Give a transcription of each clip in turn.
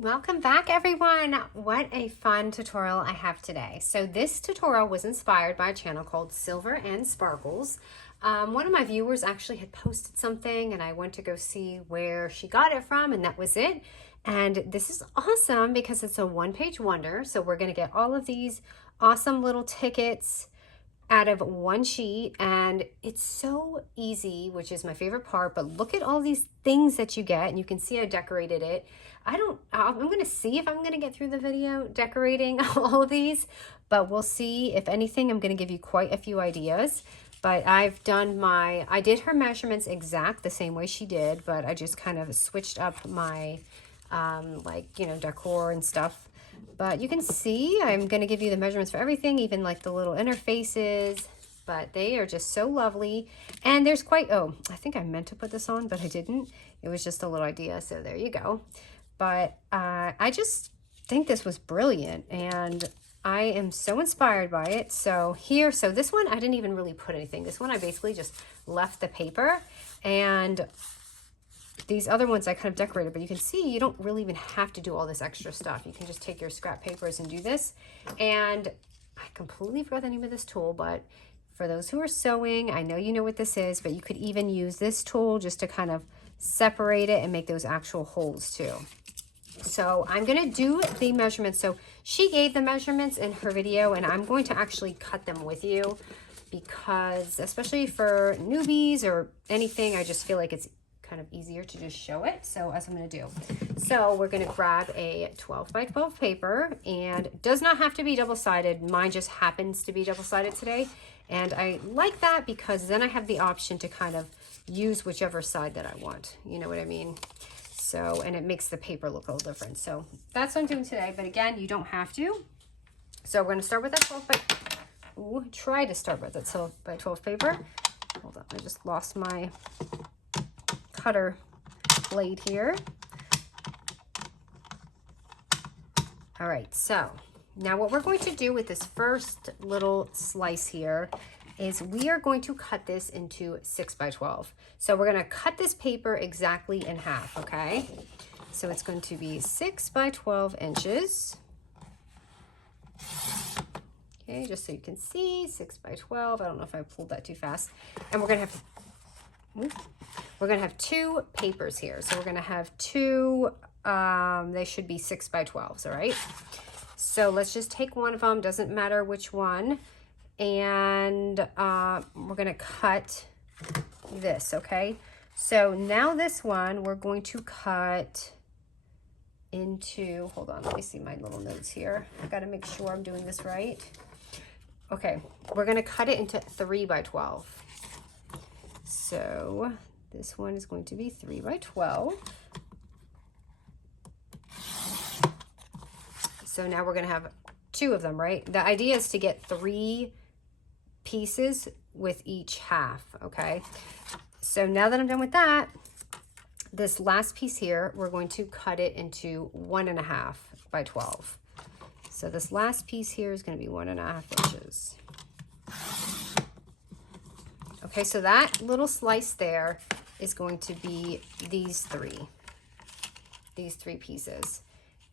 Welcome back, everyone. What a fun tutorial I have today. So this tutorial was inspired by a channel called Silver and Sparkles. One of my viewers actually had posted something and I went to go see where she got it from, and that was it. And this is awesome because it's a one-page wonder. So we're going to get all of these awesome little tickets out of one sheet, and it's so easy, which is my favorite part. But look at all these things that you get, and you can see I decorated it. I'm going to see if I'm going to get through the video decorating all of these, but we'll see. If anything, I'm going to give you quite a few ideas. But I did her measurements exact the same way she did, but I just kind of switched up my decor and stuff. But you can see I'm going to give you the measurements for everything, even like the little interfaces, but they are just so lovely. And there's I think I meant to put this on, but I didn't. It was just a little idea, so there you go. But I just think this was brilliant, and I am so inspired by it. So this one, I didn't even really put anything. This one, I basically just left the paper, and these other ones I kind of decorated, but you can see you don't really even have to do all this extra stuff. You can just take your scrap papers and do this. And I completely forgot the name of this tool, but for those who are sewing, I know you know what this is, but you could even use this tool just to kind of separate it and make those actual holes too. So I'm going to do the measurements. So she gave the measurements in her video, and I'm going to actually cut them with you because, especially for newbies or anything, I just feel like it's kind of easier to just show it. So as I'm going to do. So we're going to grab a 12 by 12 paper, and it does not have to be double-sided. Mine just happens to be double-sided today. And I like that because then I have the option to kind of use whichever side that I want. You know what I mean? So, and it makes the paper look a little different. So that's what I'm doing today. But again, you don't have to. So we're going to start with that 12 by, try to start with that 12 by 12 paper. Hold on, I just lost my cutter blade here. All right, so now what we're going to do with this first little slice here is we are going to cut this into 6 by 12. So we're going to cut this paper exactly in half, okay? So it's going to be 6 by 12 inches. Okay, just so you can see, 6 by 12. I don't know if I pulled that too fast. And we're going to have two papers here. So we're going to have two, they should be 6 by 12s, all right? So let's just take one of them, doesn't matter which one. And we're going to cut this, okay? So now this one we're going to cut into, hold on, let me see my little notes here. I got to make sure I'm doing this right. Okay, we're going to cut it into 3 by 12. So this one is going to be 3 by 12. So now we're going to have two of them, right? The idea is to get 3 pieces with each half, okay? So now that I'm done with that, this last piece here, we're going to cut it into 1.5 by 12. So this last piece here is going to be 1.5 inches. Okay, so that little slice there is going to be these three pieces.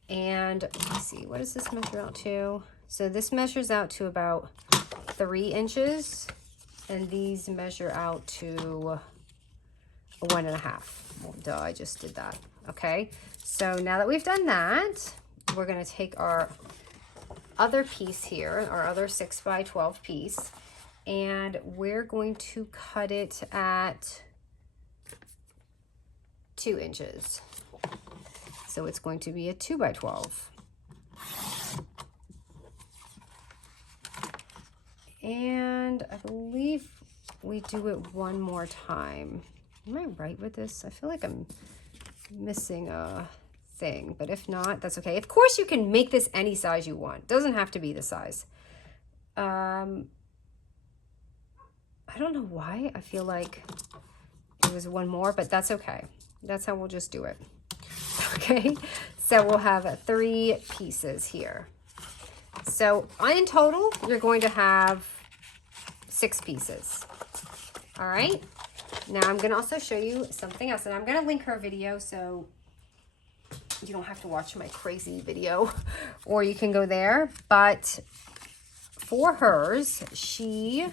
And let's see, what does this measure out to? So this measures out to about 3 inches, and these measure out to 1.5. Well, duh, I just did that. Okay, so now that we've done that, we're going to take our other piece here, our other 6 by 12 piece, and we're going to cut it at 2 inches. So it's going to be a 2 by 12. And I believe we do it one more time. Am I right with this? I feel like I'm missing a thing, but if not, that's okay. Of course, you can make this any size you want. Doesn't have to be the size. I don't know why I feel like it was one more, but that's okay. That's how we'll just do it. Okay, so we'll have 3 pieces here. So in total, you're going to have 6 pieces. All right, now I'm going to also show you something else, and I'm going to link her video, so you don't have to watch my crazy video, or you can go there. But for hers, she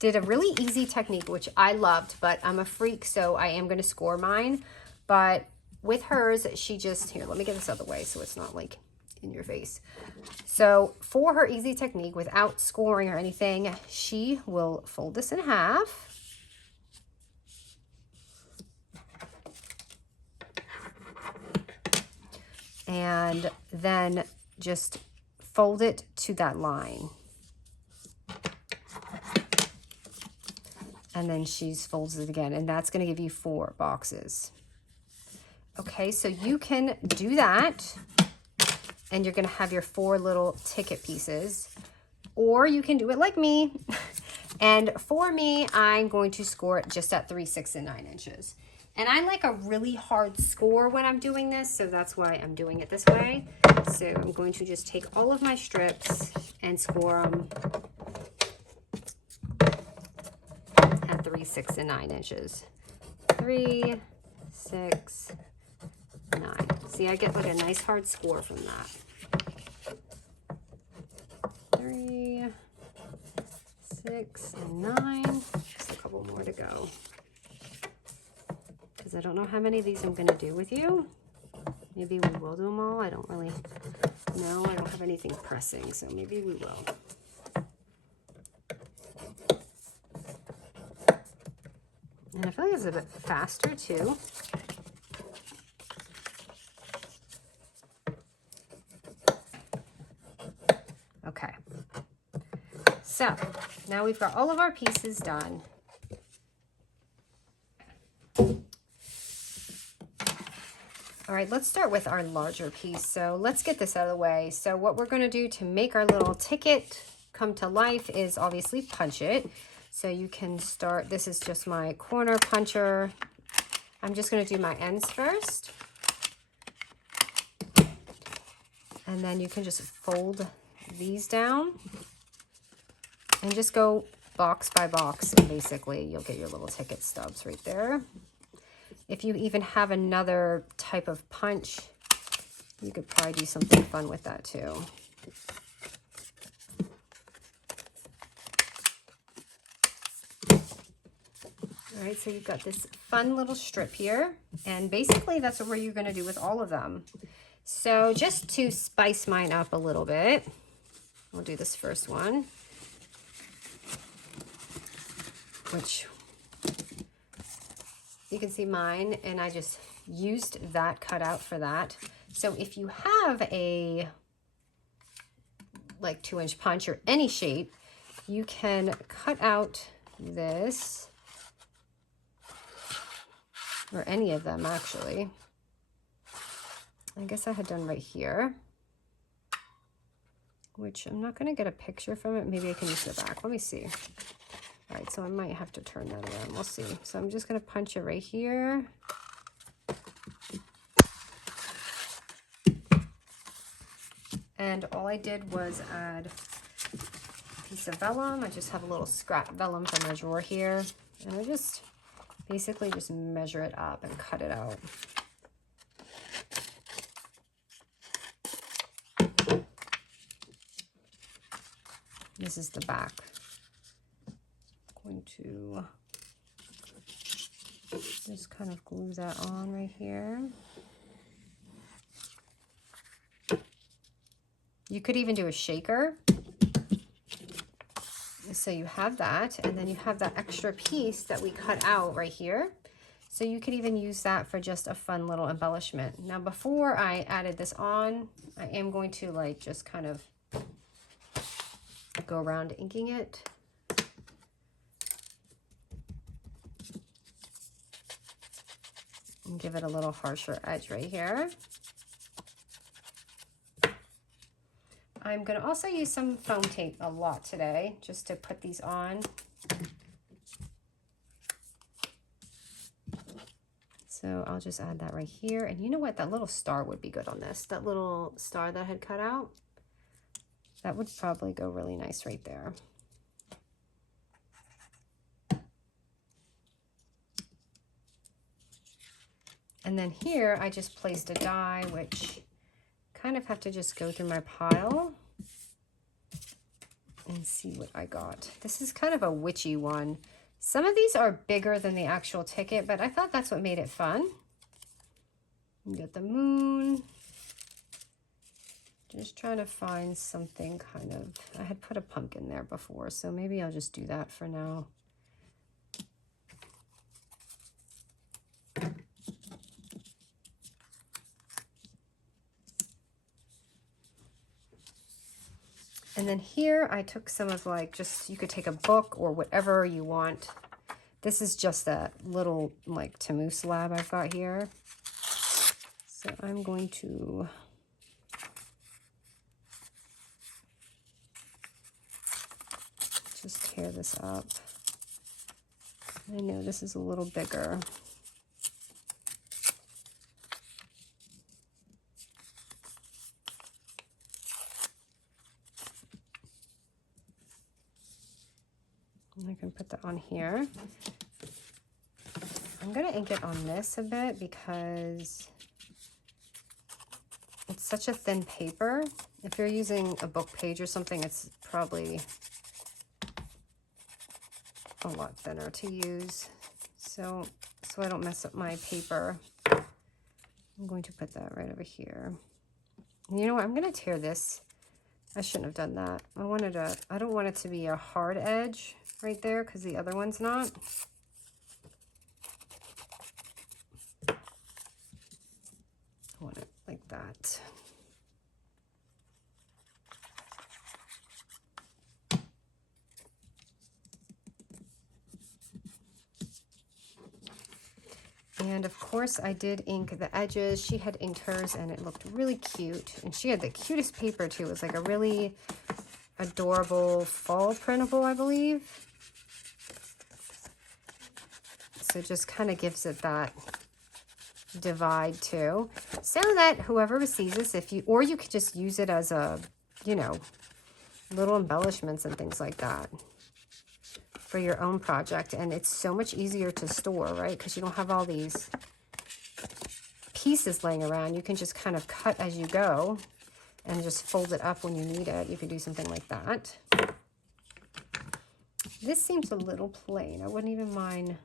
did a really easy technique, which I loved, but I'm a freak, so I am going to score mine. But with hers, she just, here, let me get this out of the way so it's not like in your face. So for her easy technique, without scoring or anything, she will fold this in half. And then just fold it to that line. And then she folds it again, and that's going to give you 4 boxes. Okay, so you can do that, and you're going to have your 4 little ticket pieces, or you can do it like me. And for me, I'm going to score it just at 3, 6, and 9 inches. And I like a really hard score when I'm doing this, so that's why I'm doing it this way. So I'm going to just take all of my strips and score them at 3, 6, and 9 inches. 3, 6, 9. See, I get like a nice hard score from that. 3, 6, and 9. Just a couple more to go, because I don't know how many of these I'm going to do with you. Maybe we will do them all. I don't really know. I don't have anything pressing, so maybe we will. And I feel like it's a bit faster too. Okay. So now we've got all of our pieces done. All right, let's start with our larger piece. So let's get this out of the way. So what we're going to do to make our little ticket come to life is obviously punch it. So you can start, this is just my corner puncher. I'm just going to do my ends first. And then you can just fold these down and just go box by box. And basically, you'll get your little ticket stubs right there. If you even have another type of punch, you could probably do something fun with that too. All right, so you've got this fun little strip here, and basically that's what you're going to do with all of them. So just to spice mine up a little bit, we'll do this first one, which you can see mine, and I just used that cutout for that. So if you have a like 2-inch punch or any shape, you can cut out this, or any of them actually. I guess I had done right here, which I'm not going to get a picture from it. Maybe I can use the back. Let me see. All right, so I might have to turn that around. We'll see. So I'm just going to punch it right here. And all I did was add a piece of vellum. I just have a little scrap vellum from my drawer here. And I just basically just measure it up and cut it out. This is the back. I'm going to just kind of glue that on right here. You could even do a shaker. So you have that, and then you have that extra piece that we cut out right here. So you could even use that for just a fun little embellishment. Now, before I added this on, I am going to like just kind of go around inking it. And give it a little harsher edge right here. I'm going to also use some foam tape a lot today, just to put these on. So I'll just add that right here. And you know what? That little star would be good on this. That little star that I had cut out, that would probably go really nice right there. And then here I just placed a die, which kind of have to just go through my pile and see what I got. This is kind of a witchy one. Some of these are bigger than the actual ticket, but I thought that's what made it fun. You got the moon. Just trying to find something kind of, I had put a pumpkin there before, so maybe I'll just do that for now. And then here I took some of like, just, you could take a book or whatever you want. This is just a little like Tamu slab I've got here. So I'm going to just tear this up. I know this is a little bigger. I can put that on here. I'm going to ink it on this a bit because it's such a thin paper. If you're using a book page or something, it's probably a lot thinner to use. So I don't mess up my paper. I'm going to put that right over here. And you know what? I'm going to tear this. I shouldn't have done that. I don't want it to be a hard edge right there because the other one's not. I want it like that. And of course I did ink the edges. She had inked hers and it looked really cute. And she had the cutest paper too. It was like a really adorable fall printable, I believe. So it just kind of gives it that divide too. So that whoever sees this, or you could just use it as a, you know, little embellishments and things like that for your own project. And it's so much easier to store, right? Because you don't have all these pieces laying around. You can just kind of cut as you go and just fold it up when you need it. You could do something like that. This seems a little plain. I wouldn't even mind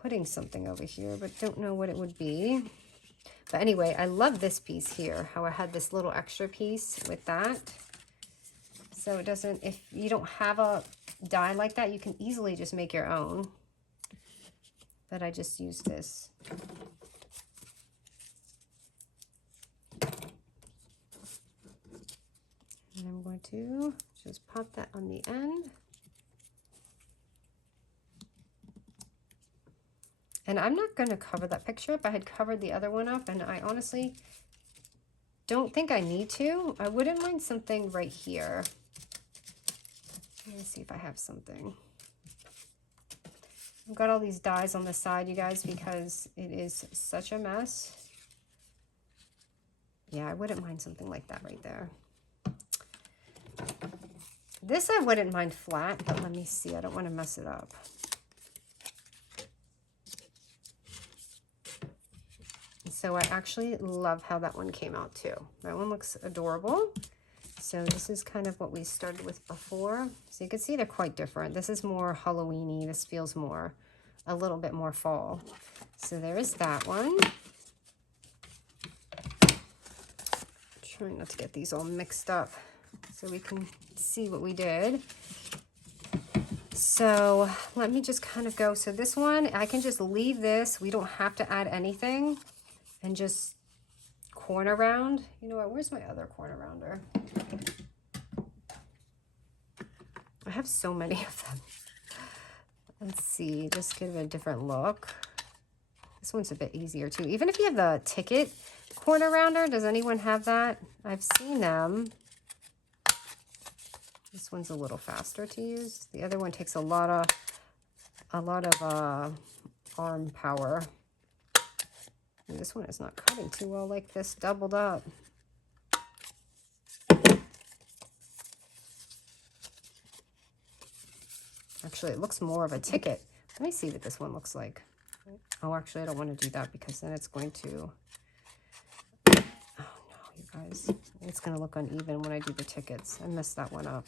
putting something over here, but don't know what it would be. But anyway, I love this piece here, how I had this little extra piece with that. So it doesn't, if you don't have a die like that, you can easily just make your own. But I just used this. And I'm going to just pop that on the end. And I'm not going to cover that picture up. I had covered the other one up, and I honestly don't think I need to. I wouldn't mind something right here. Let me see if I have something. I've got all these dies on the side, you guys, because it is such a mess. Yeah, I wouldn't mind something like that right there. This I wouldn't mind flat, but let me see. I don't want to mess it up. So I actually love how that one came out too. That one looks adorable. So this is kind of what we started with before. So you can see they're quite different. This is more Halloween-y. This feels more, a little bit more fall. So there is that one. Trying not to get these all mixed up so we can see what we did. So let me just kind of go. So this one, I can just leave this. We don't have to add anything. And just corner round. You know what? Where's my other corner rounder? I have so many of them. Let's see. Just give it a different look. This one's a bit easier too. Even if you have the ticket corner rounder, does anyone have that? I've seen them. This one's a little faster to use. The other one takes a lot of arm power. This one is not cutting too well like this, doubled up. Actually, it looks more of a ticket. Let me see what this one looks like. Oh, actually, I don't want to do that because then it's going to, oh no, you guys, it's going to look uneven when I do the tickets. I messed that one up.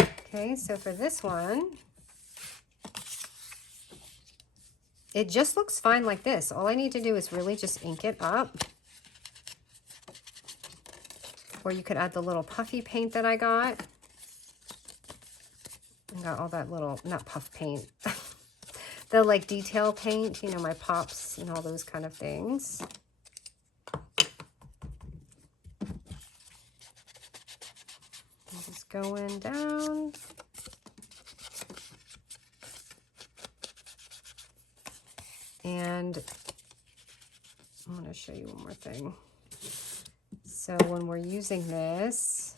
Okay, so for this one, it just looks fine like this. All I need to do is really just ink it up. Or you could add the little puffy paint that I got. I got all that little, not puff paint, the like detail paint, you know, my pops and all those kind of things. I'm just going down. And I'm going to show you one more thing. So when we're using this,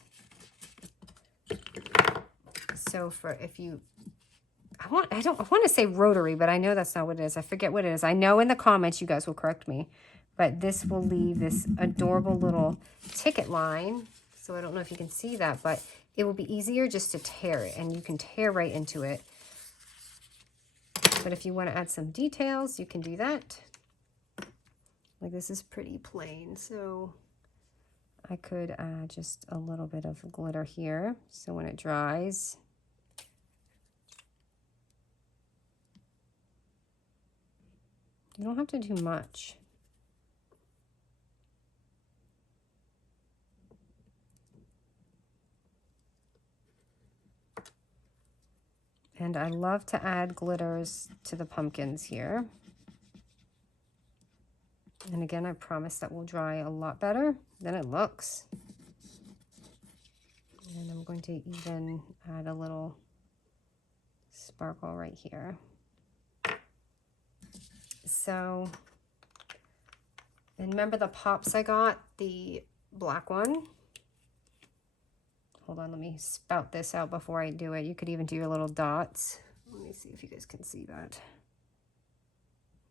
so for if you, I want to say rotary, but I know that's not what it is. I forget what it is. I know in the comments you guys will correct me, but this will leave this adorable little ticket line. So I don't know if you can see that, but it will be easier just to tear it, and you can tear right into it. But if you want to add some details, you can do that. Like this is pretty plain, so I could add just a little bit of glitter here. So when it dries, you don't have to do much. And I love to add glitters to the pumpkins here. And again, I promise that will dry a lot better than it looks. And I'm going to even add a little sparkle right here. So, and remember the pops I got, the black one? Hold on, let me spout this out before I do it. You could even do your little dots. Let me see if you guys can see that.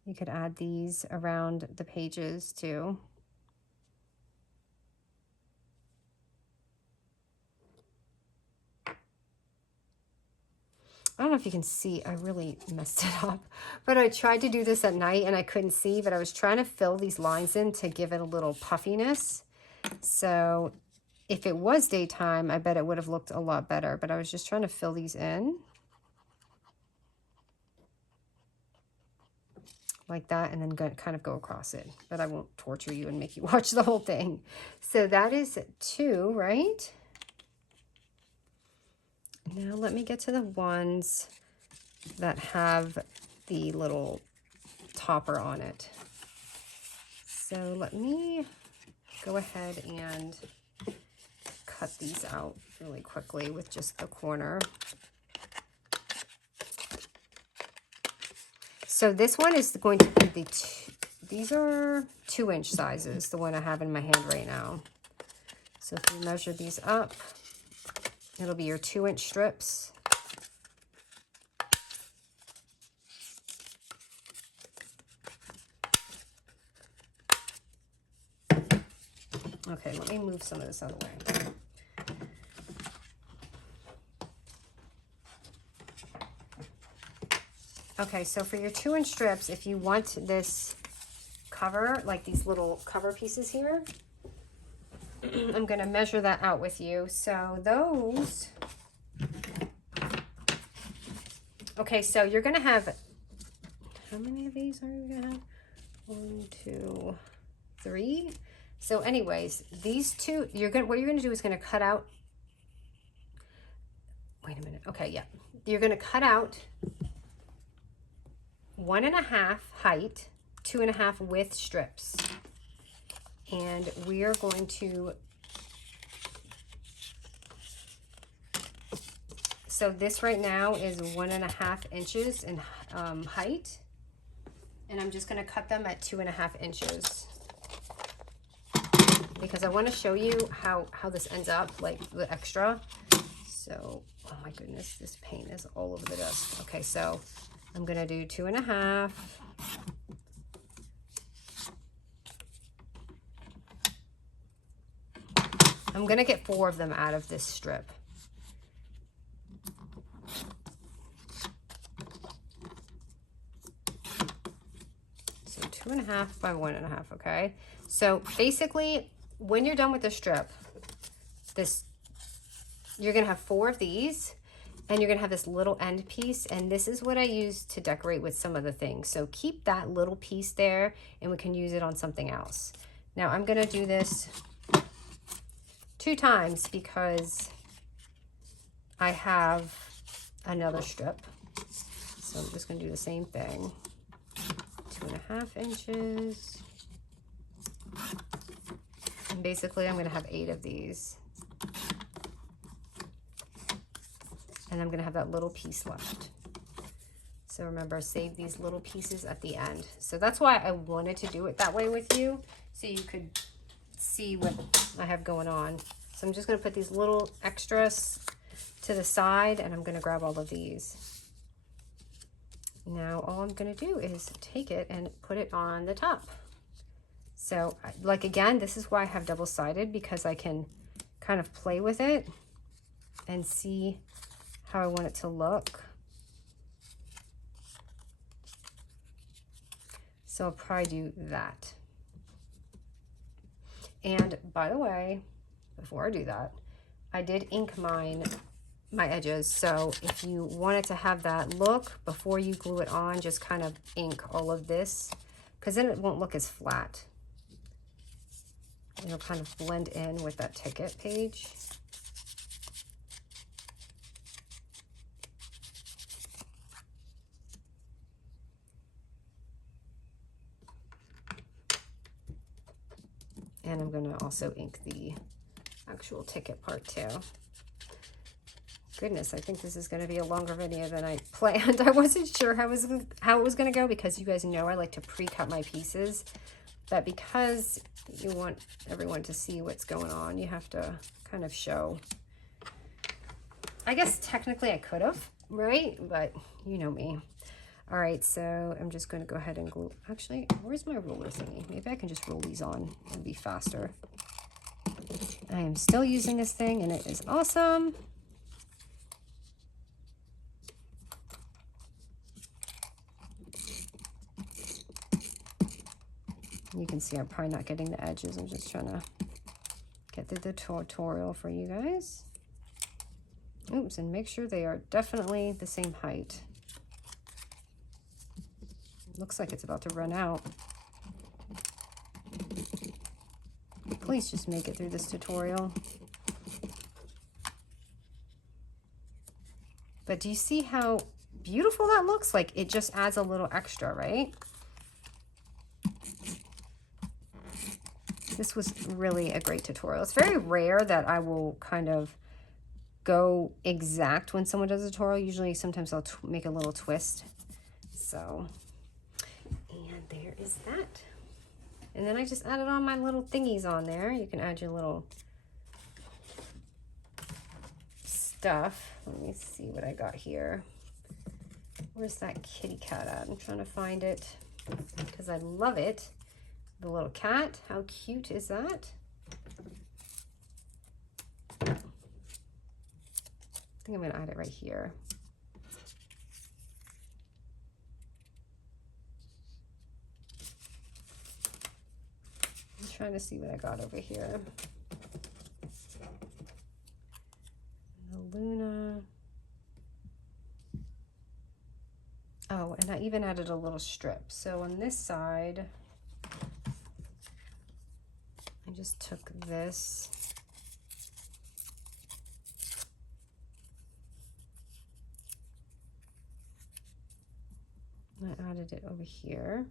You could add these around the pages too. I don't know if you can see, I really messed it up, but I tried to do this at night and I couldn't see, but I was trying to fill these lines in to give it a little puffiness. So if it was daytime, I bet it would have looked a lot better, but I was just trying to fill these in. Like that, and then kind of go across it. But I won't torture you and make you watch the whole thing. So that is 2, right? Now let me get to the ones that have the little topper on it. So let me go ahead and cut these out really quickly with just the corner. So this one is going to be these are 2-inch sizes, the one I have in my hand right now. So if you measure these up, it'll be your 2-inch strips. Okay, let me move some of this out of the way. Okay, so for your 2-inch strips, if you want this cover, like these little cover pieces here, I'm going to measure that out with you. So those, okay, so you're going to have, how many of these are you going to have? 1, 2, 3. So anyways, these two, what you're going to do is going to cut out, wait a minute. Okay, yeah. You're going to cut out 1.5 height, 2.5 width strips. And we are going to, so this right now is 1.5 inches in height. And I'm just going to cut them at 2.5 inches. Because I want to show you how this ends up, like the extra. So, oh my goodness, this paint is all over the desk. Okay, so I'm going to do 2.5. I'm going to get 4 of them out of this strip. 2.5 by 1.5, okay? So basically, when you're done with the strip, you're gonna have 4 of these, and you're gonna have this little end piece, and this is what I use to decorate with some of the things. So keep that little piece there, and we can use it on something else. Now I'm gonna do this 2 times because I have another strip. So I'm just gonna do the same thing. 2.5 inches. And basically I'm gonna have 8 of these. And I'm gonna have that little piece left. So remember, save these little pieces at the end. So that's why I wanted to do it that way with you, so you could see what I have going on. So I'm just gonna put these little extras to the side, and I'm gonna grab all of these. Now all I'm gonna do is take it and put it on the top. So like again, this is why I have double-sided, because I can kind of play with it and see how I want it to look. So I'll probably do that. And by the way, before I do that, I did ink my edges. So if you wanted to have that look before you glue it on, just kind of ink all of this, because then it won't look as flat. It'll kind of blend in with that ticket page. And I'm gonna also ink the actual ticket part too. Goodness, I think this is gonna be a longer video than I planned. I wasn't sure how it was gonna go, because you guys know I like to pre-cut my pieces. But because you want everyone to see what's going on, you have to kind of show. I guess technically I could have, right? But you know me. All right, so I'm just going to go ahead and glue. Actually, where's my ruler thingy? Maybe I can just roll these on. It'll be faster. I am still using this thing, and it is awesome. You can see I'm probably not getting the edges. I'm just trying to get through the tutorial for you guys. Oops, and make sure they are definitely the same height. Looks like it's about to run out. Please just make it through this tutorial. But do you see how beautiful that looks? Like it just adds a little extra, right? This was really a great tutorial. It's very rare that I will kind of go exact when someone does a tutorial. Usually sometimes I'll make a little twist. So, and there is that. And then I just added all my little thingies on there. You can add your little stuff. Let me see what I got here. Where's that kitty cat at? I'm trying to find it because I love it. The little cat. How cute is that? I think I'm going to add it right here. I'm trying to see what I got over here. The Luna. Oh, and I even added a little strip. So on this side, I just took this. I added it over here.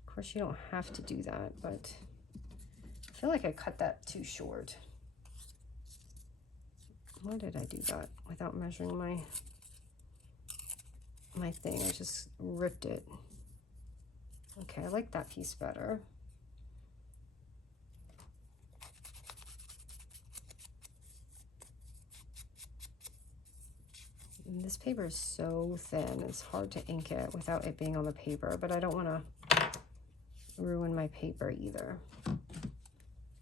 Of course, you don't have to do that, but I feel like I cut that too short. Why did I do that without measuring my thing? I just ripped it. Okay, I like that piece better. And this paper is so thin, it's hard to ink it without it being on the paper, but I don't want to ruin my paper either.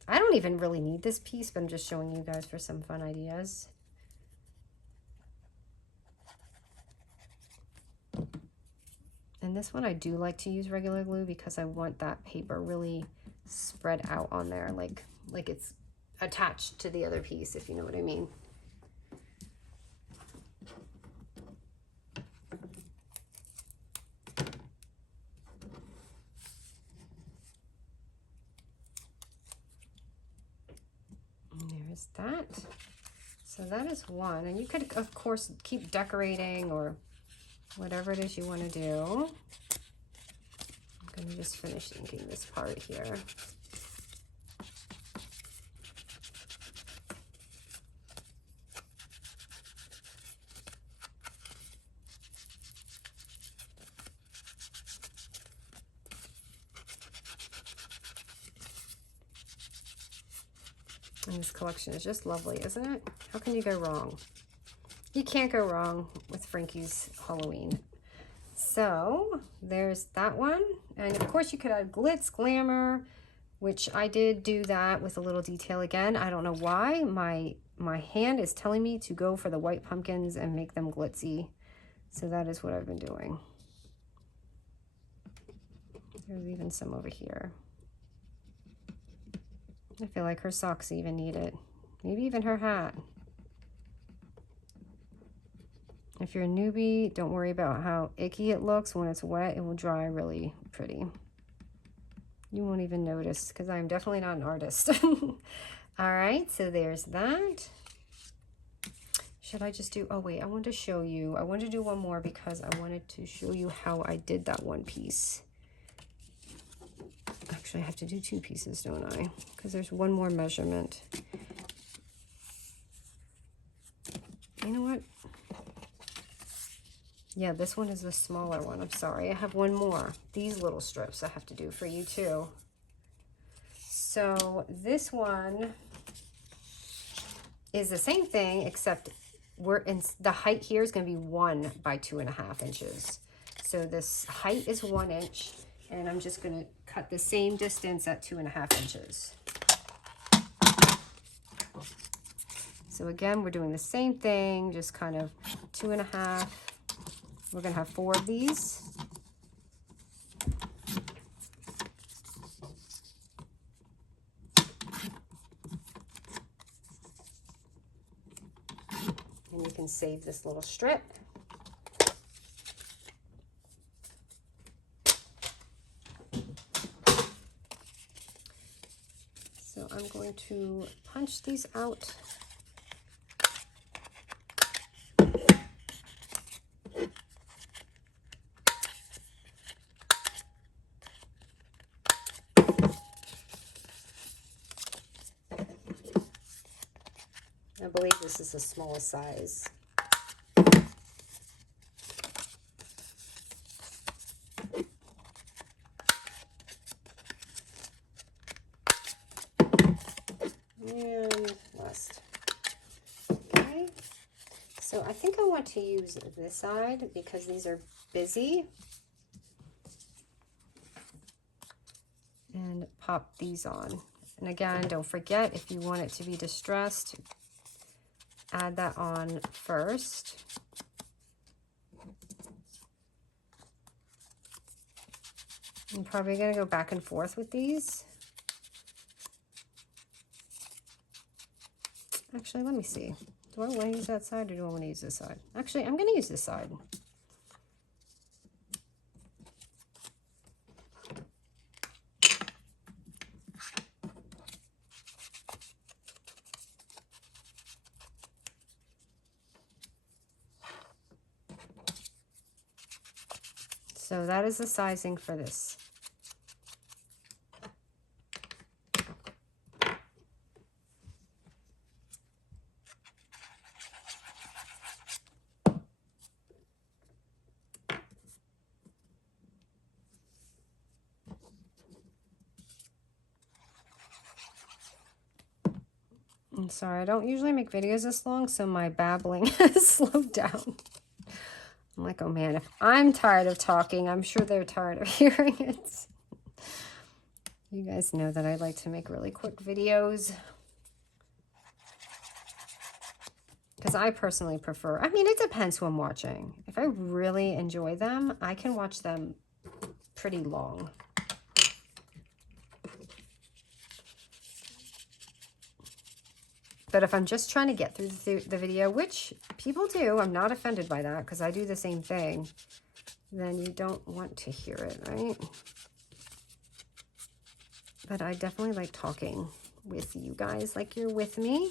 I don't even really need this piece, but I'm just showing you guys for some fun ideas. And this one I do like to use regular glue because I want that paper really spread out on there, like it's attached to the other piece, if you know what I mean. And there's that. So that is one, and you could of course keep decorating or whatever it is you want to do. I'm going to just finish inking this part here. And this collection is just lovely, isn't it? How can you go wrong? You can't go wrong with Frankie's Halloween. So there's that one. And of course you could add glitz, glamour, which I did do that with a little detail again. I don't know why. My hand is telling me to go for the white pumpkins and make them glitzy. So that is what I've been doing. There's even some over here. I feel like her socks even need it. Maybe even her hat. If you're a newbie, don't worry about how icky it looks. When it's wet, it will dry really pretty. You won't even notice because I'm definitely not an artist. All right, so there's that. Should I just do, oh wait, I want to show you. I wanted to do one more because I wanted to show you how I did that one piece. Actually, I have to do two pieces, don't I? Because there's one more measurement. You know what? Yeah, this one is the smaller one. I'm sorry. I have one more. These little strips I have to do for you too. So this one is the same thing, except we're in the height here is going to be 1 by 2.5 inches. So this height is 1 inch, and I'm just going to cut the same distance at 2.5 inches. So again, we're doing the same thing, just kind of 2.5. We're going to have 4 of these. And you can save this little strip. So I'm going to punch these out. I believe this is the smallest size. And last. Okay. So I think I want to use this side because these are busy. And pop these on. And again, don't forget, if you want it to be distressed, add that on first. I'm probably going to go back and forth with these. Actually, let me see. Do I want to use that side or do I want to use this side? Actually, I'm going to use this side. So that is the sizing for this. I'm sorry, I don't usually make videos this long, so my babbling has slowed down. I'm like, oh man, if I'm tired of talking, I'm sure they're tired of hearing it. You guys know that I like to make really quick videos. Because I personally prefer, I mean, it depends who I'm watching. If I really enjoy them, I can watch them pretty long. But if I'm just trying to get through the video, which people do, I'm not offended by that because I do the same thing, then you don't want to hear it, right? But I definitely like talking with you guys like you're with me.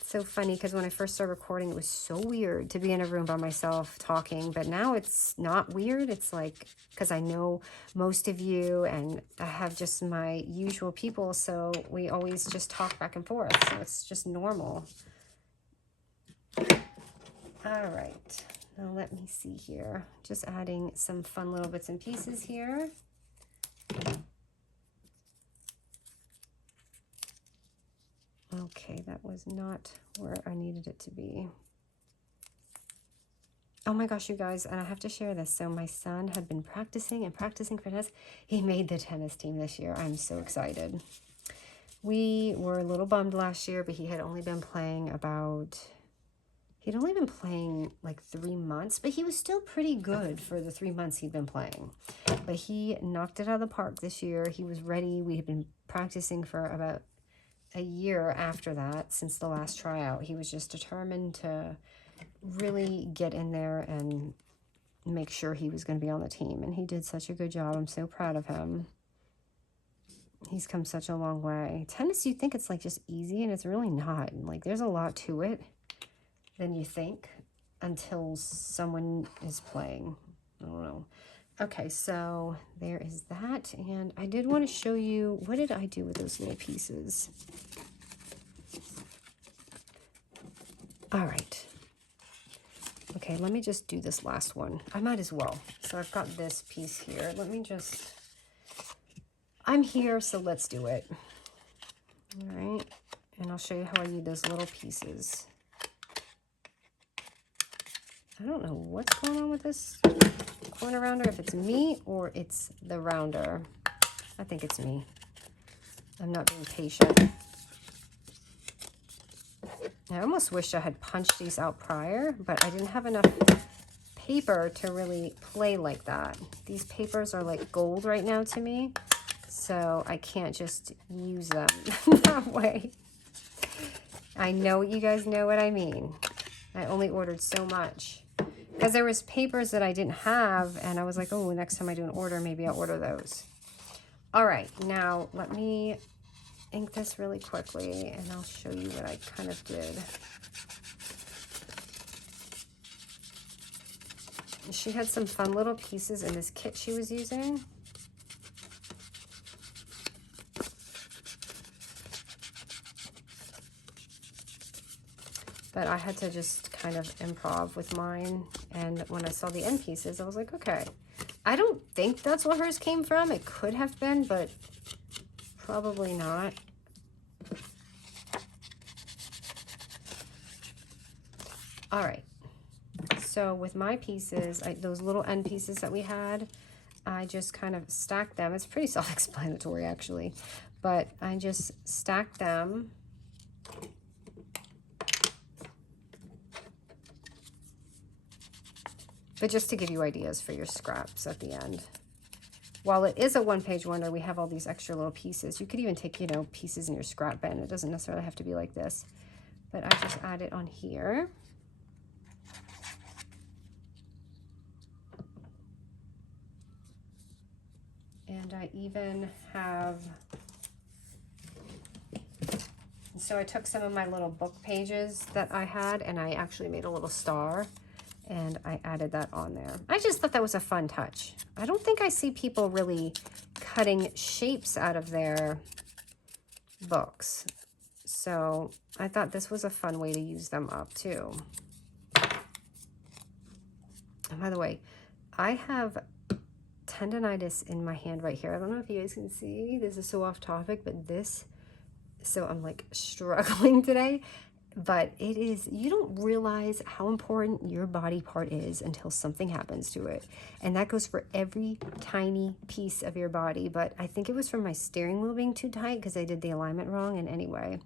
It's so funny because when I first started recording, it was so weird to be in a room by myself talking. But now it's not weird. It's like, because I know most of you and I have just my usual people. So we always just talk back and forth. So it's just normal. All right. Now let me see here. Just adding some fun little bits and pieces here. Okay, that was not where I needed it to be. Oh my gosh, you guys, and I have to share this. So my son had been practicing and practicing for tennis. He made the tennis team this year. I'm so excited. We were a little bummed last year, but he had only been playing like 3 months, but he was still pretty good for the 3 months he'd been playing. But he knocked it out of the park this year. He was ready. We had been practicing for about a year after that, since the last tryout. He was just determined to really get in there and make sure he was going to be on the team, and he did such a good job. I'm so proud of him. He's come such a long way. Tennis, you think it's like just easy, and it's really not. Like, there's a lot to it than you think until someone is playing. I don't know. Okay, so there is that. And I did want to show you, what did I do with those little pieces? All right. Okay, let me just do this last one. I might as well. So I've got this piece here. Let me just, I'm here, so let's do it. All right, and I'll show you how I use those little pieces. I don't know what's going on with this corner rounder, if it's me or it's the rounder. I think it's me. I'm not being patient. I almost wish I had punched these out prior, but I didn't have enough paper to really play like that. These papers are like gold right now to me, so I can't just use them that way. I know you guys know what I mean. I only ordered so much because there was papers that I didn't have, and I was like, oh, next time I do an order, maybe I'll order those. All right, now let me ink this really quickly, and I'll show you what I kind of did. She had some fun little pieces in this kit she was using. But I had to just kind of improv with mine. And when I saw the end pieces, I was like, okay. I don't think that's what hers came from. It could have been, but probably not. All right. So with my pieces, those little end pieces that we had, I just kind of stacked them. It's pretty self-explanatory, actually. But I just stacked them. But just to give you ideas for your scraps at the end. While it is a one-page wonder, we have all these extra little pieces. You could even take, you know, pieces in your scrap bin. It doesn't necessarily have to be like this. But I just add it on here. And I even have, so I took some of my little book pages that I had, and I actually made a little star. And I added that on there. I just thought that was a fun touch. I don't think I see people really cutting shapes out of their books. So I thought this was a fun way to use them up too. And by the way, I have tendonitis in my hand right here. I don't know if you guys can see. This is so off topic, but this, so I'm like struggling today. But it is, you don't realize how important your body part is until something happens to it. And that goes for every tiny piece of your body. But I think it was from my steering wheel being too tight because I did the alignment wrong. And anyway,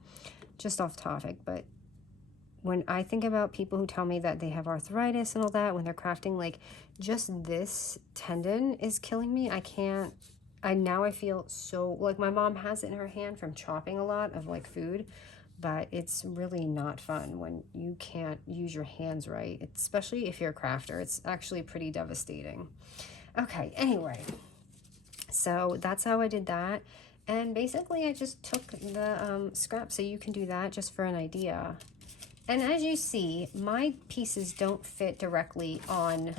just off topic, but when I think about people who tell me that they have arthritis and all that when they're crafting, like just this tendon is killing me. I can't, now I feel so, like my mom has it in her hand from chopping a lot of like food, but it's really not fun when you can't use your hands right, especially if you're a crafter. It's actually pretty devastating. Okay, anyway, so that's how I did that. And basically I just took the scraps, so you can do that just for an idea. And as you see, my pieces don't fit directly on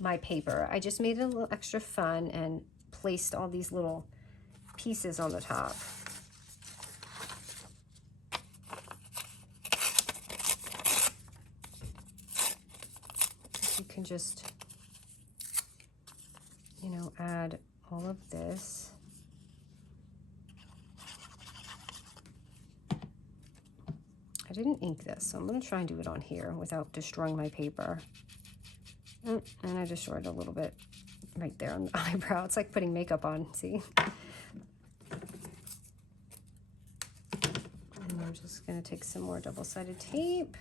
my paper. I just made it a little extra fun and placed all these little pieces on the top. You can just, you know, add all of this. I didn't ink this, so I'm going to try and do it on here without destroying my paper. And I destroyed a little bit right there on the eyebrow. It's like putting makeup on, see? And I'm just going to take some more double-sided tape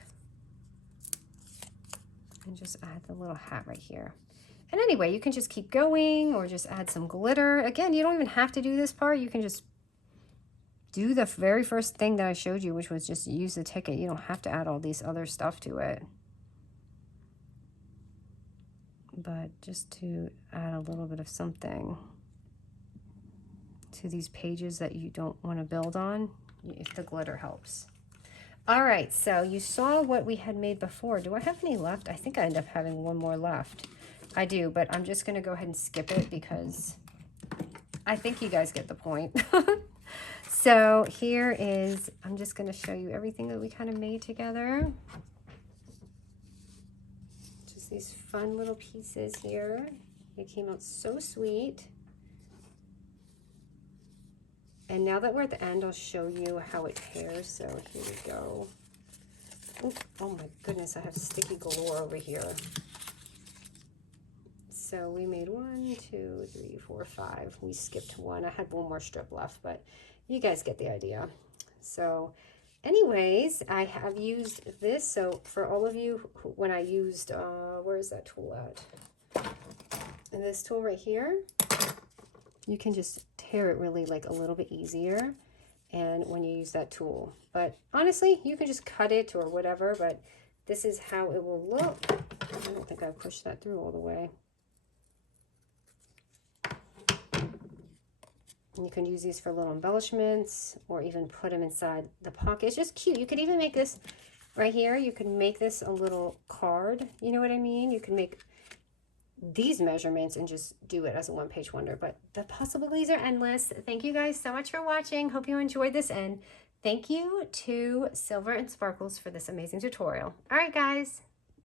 and just add the little hat right here. And anyway, you can just keep going or just add some glitter. Again, you don't even have to do this part. You can just do the very first thing that I showed you, which was just use the ticket. You don't have to add all these other stuff to it. But just to add a little bit of something to these pages that you don't want to build on, if the glitter helps. All right, so you saw what we had made before. Do I have any left? I think I end up having one more left. I do, but I'm just going to go ahead and skip it because I think you guys get the point. So here is, I'm just going to show you everything that we kind of made together. Just these fun little pieces here. They came out so sweet. And now that we're at the end, I'll show you how it tears. So here we go. Ooh, oh my goodness, I have sticky galore over here. So we made 1, 2, 3, 4, 5. We skipped one. I had one more strip left, but you guys get the idea. So anyways, I have used this. So for all of you, when I used, where is that tool at? And this tool right here, you can just tear it really like a little bit easier and when you use that tool. But honestly, you can just cut it or whatever, but this is how it will look. I don't think I pushed that through all the way. And you can use these for little embellishments or even put them inside the pocket. It's just cute. You could even make this right here. You could make this a little card. You know what I mean? You can make these measurements and just do it as a one-page wonder. But the possibilities are endless. Thank you guys so much for watching. Hope you enjoyed this. And thank you to Silver and Sparkles for this amazing tutorial. All right, guys.